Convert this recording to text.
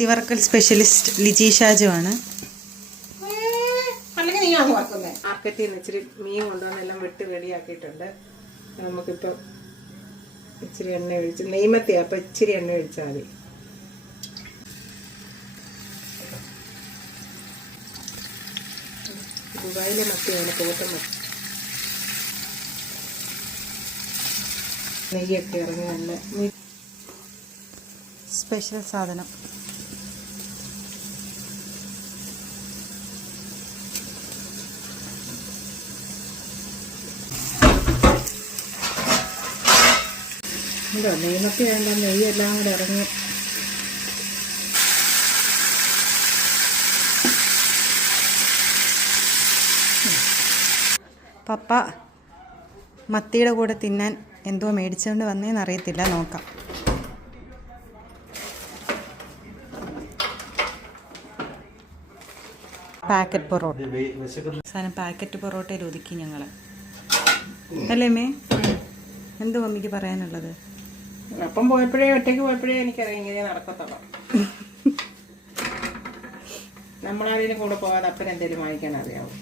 തിവർക്കൽ specialist Liji Shaju ആണ്. അല്ലെങ്കിൽ നീ ആണ് വറുക്കുന്നത്. മാർക്കറ്റിൽ നിന്ന് ഇച്ചിരി മീൻ കൊണ്ടുവന്നെല്ലാം വെട്ടി റെഡിയാക്കിയിട്ടുണ്ട്. നമുക്കിപ്പോൾ ഇച്ചിരി എണ്ണ ഒഴിച്ച് നെയ്മത്തിയാണ്, അപ്പോൾ ഇച്ചിരി എണ്ണ ഒഴിച്ചാൽ മതി. ദുബായിലെ മത്തിയാണ്, പോട്ടൻ മത്തി. നെയ്യൊക്കെ ഇറങ്ങി നല്ല സ്പെഷ്യൽ സാധനം. എന്തോ നെയ്മത്തി വേണ്ട, നെയ്യെല്ലാം കൂടെ ഇറങ്ങി. പപ്പ മത്തിയുടെ കൂടെ തിന്നാൻ എന്തോ മേടിച്ചുകൊണ്ട് വന്നേന്ന് അറിയത്തില്ല, നോക്കാം. പാക്കറ്റ് പൊറോട്ട സാധനം പാക്കറ്റ് പൊറോട്ടയിൽ ഒതുക്കി ഞങ്ങൾ, അല്ലേ മേ? എന്തോ മമ്മിക്ക് പറയാനുള്ളത്? അപ്പം പോയപ്പോഴേ, ഒറ്റയ്ക്ക് പോയപ്പോഴേ എനിക്കറിയാം ഇങ്ങനെ നടക്കത്തുള്ളൂ. നമ്മളാരെങ്കിലും കൂടെ പോകാതെ അപ്പൻ എന്തെങ്കിലും വാങ്ങിക്കാൻ അറിയാവും.